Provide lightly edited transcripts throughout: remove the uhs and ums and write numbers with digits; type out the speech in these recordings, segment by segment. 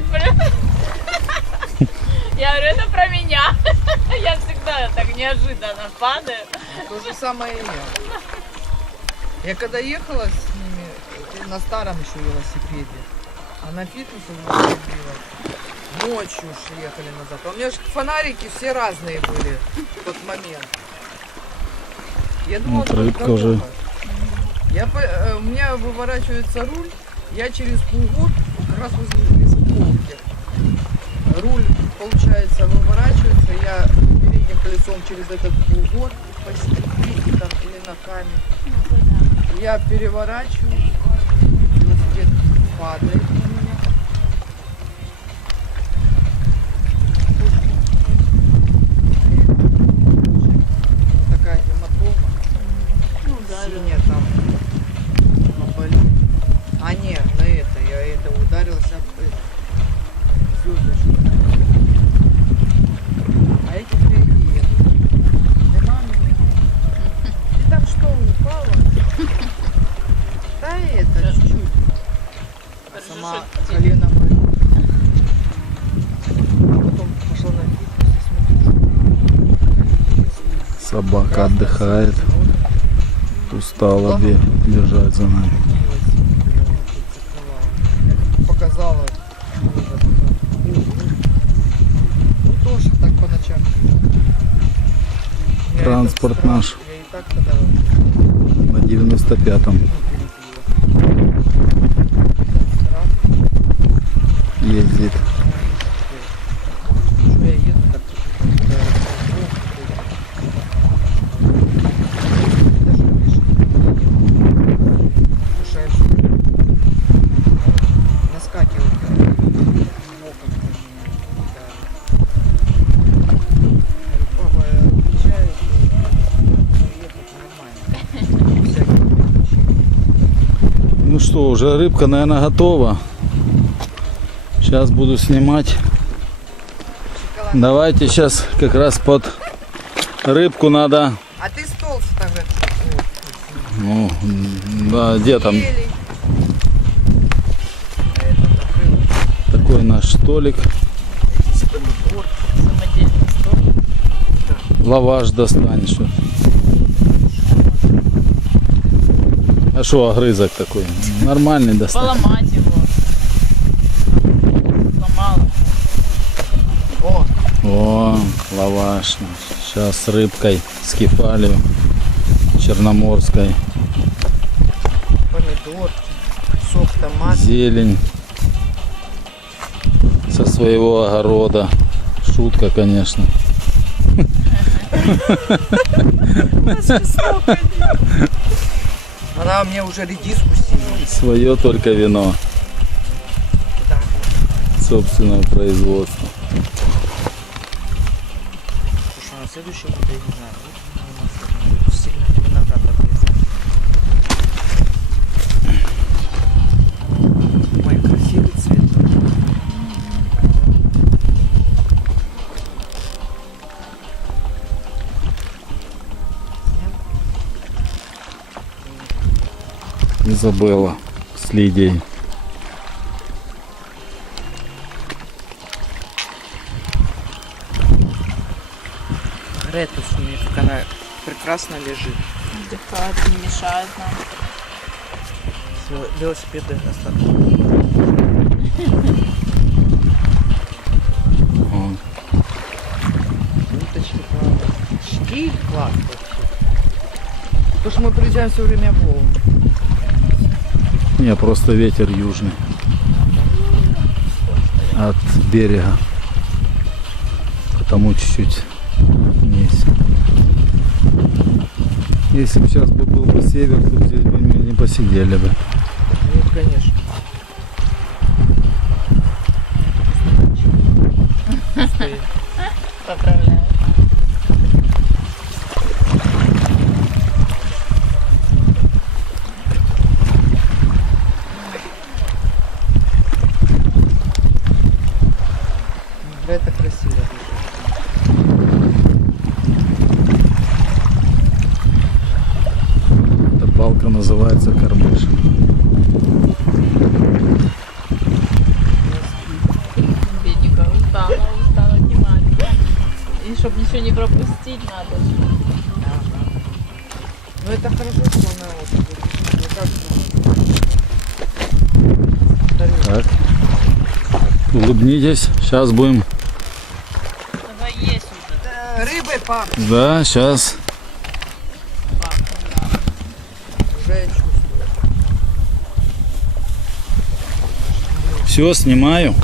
падает, блин. Я говорю, это про меня. Я всегда так неожиданно падаю. То же самое и я. Я когда ехала с ними на старом еще велосипеде, а на фитнес уже ходила. Ночью уж ехали назад. А у меня же фонарики все разные были в тот момент. Я думала, Вот рыбка уже. у меня выворачивается руль, я через полгода как раз возле лесополки. Руль, получается, выворачивается, я передним колесом через этот полгод по степи там, или на камень. Я переворачиваю, велосипед падает на меня. Такая гематома. Ну да, Синяя там. Болит. А не, на это, я это ударилась об звездочку. А эти впереди едут. И так что, упала? Да это, чуть-чуть. Сама колено болит. Потом пошла на фитнес и смотрю. Собака отдыхает. Устала бежать за нами. Показала. Ну тоже так по ночам. Транспорт наш Я и так тогда на 95-м ездит. что я еду так. Наскакивают. Папа отвечает, ехать нормально. Ну что, уже рыбка, наверное, готова. Сейчас буду снимать. Давайте сейчас как раз под рыбку надо. А ты стол сфотографируй. Ну, да, где там Елей. такой наш столик. самодельный стол. Лаваш достанешь. А что огрызок такой? Нормальный достань. Поломать его. Сломала. О, лаваш наш. Сейчас с рыбкой, с кефалью черноморской. Помидор, сок, томат. Зелень со своего огорода. Шутка, конечно. Она мне уже редиску снимет. Свое только вино Да. собственного производства. Слушай, на следующий год я не знаю. Будет сильно виноград обрезать. Ой, красивый цвет. Изабелла с Лидией. Ретус у них, она прекрасно лежит. Отдыхает, не мешает нам. Велосипеды остаток. О, Уточки, правда. Штиль класс вообще. Потому что мы приезжаем все время в Волгу. не, просто ветер южный от берега. Потому чуть-чуть вниз. Если бы сейчас был бы север, то здесь бы мы не посидели бы. Ну, конечно. Поправляю. Это красиво. Эта балка называется Карбыш. чтобы ничего не пропустить надо. Ну это хорошо, что она вот, мне кажется, Так. Улыбнитесь. Сейчас будем. Давай есть уже. рыбой пахнет. Да, сейчас. Уже я чувствую. Все, снимаю.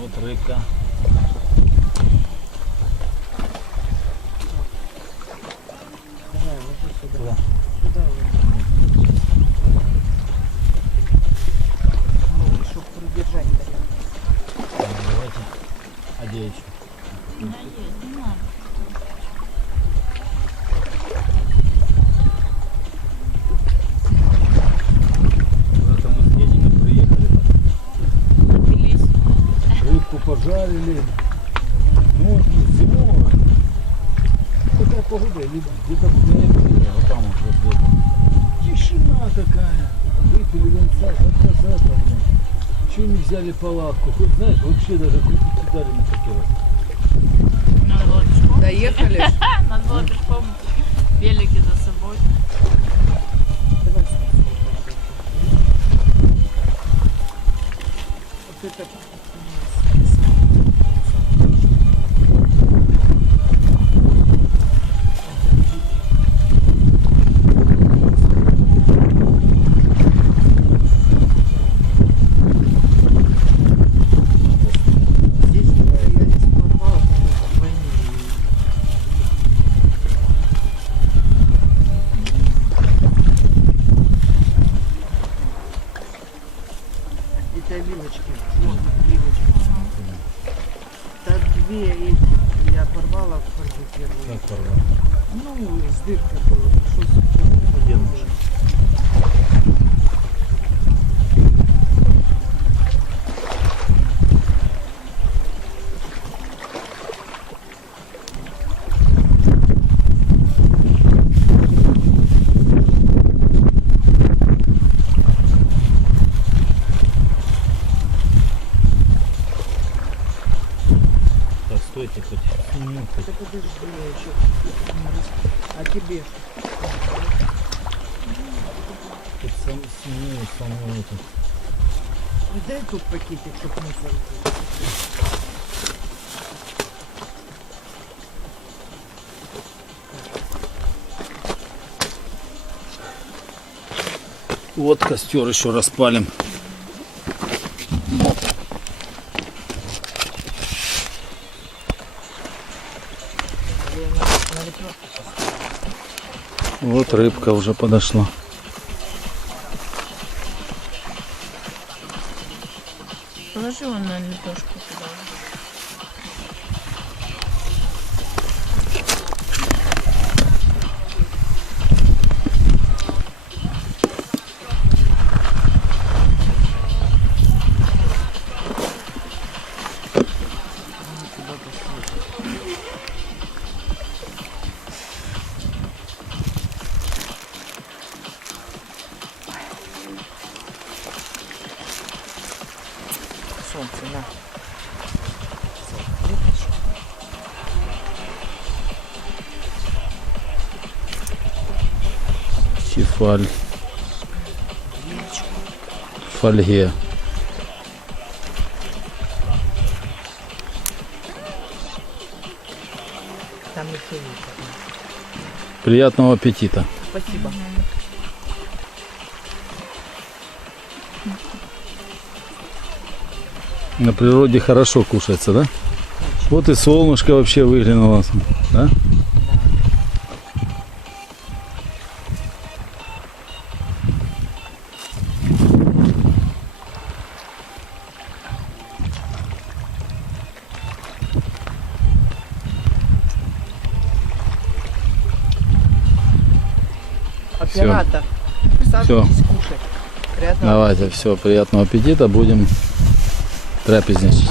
Вот рыбка. Куда? Чтобы придержать. Давайте. А где еще? Она есть, не надо. Куда-то мы с Геником приехали. Напились. Рыбку пожарили. Ну вот зимой. Такая погода, где-то в ноябре, вот там вот где-то. Тишина такая. Выпили венца, как раз это, блин. Чего не взяли палатку? Хоть знаешь, вообще даже купить сюда не хотелось. Надо было пешком. Доехали. Надо было пешком. Велики за собой. Вот это здесь я здесь порвала, по-моему, вдвойне. Это вилочки. Вон, вилочки. Так две эти я порвала в фольгу первую. Как порвал? Ну, с дыркой было. Пришлось их Где делать. Так, стойте хоть. Да подожди, я еще не рас- А тебе что? Тут сам сними саму эту. Дай тут пакетик, чтоб мусор. Вот костер еще распалим. Вот рыбка уже подошла. Положи его на лепешку туда. Солнце, на. Тефаль. В фольге. Там еще есть. Приятного аппетита. Спасибо. На природе хорошо кушается, да? Вот и солнышко вообще выглянуло. Да? Оператор. Присаживайтесь кушать. Приятного Давайте, все, приятного аппетита, будем трапезничать.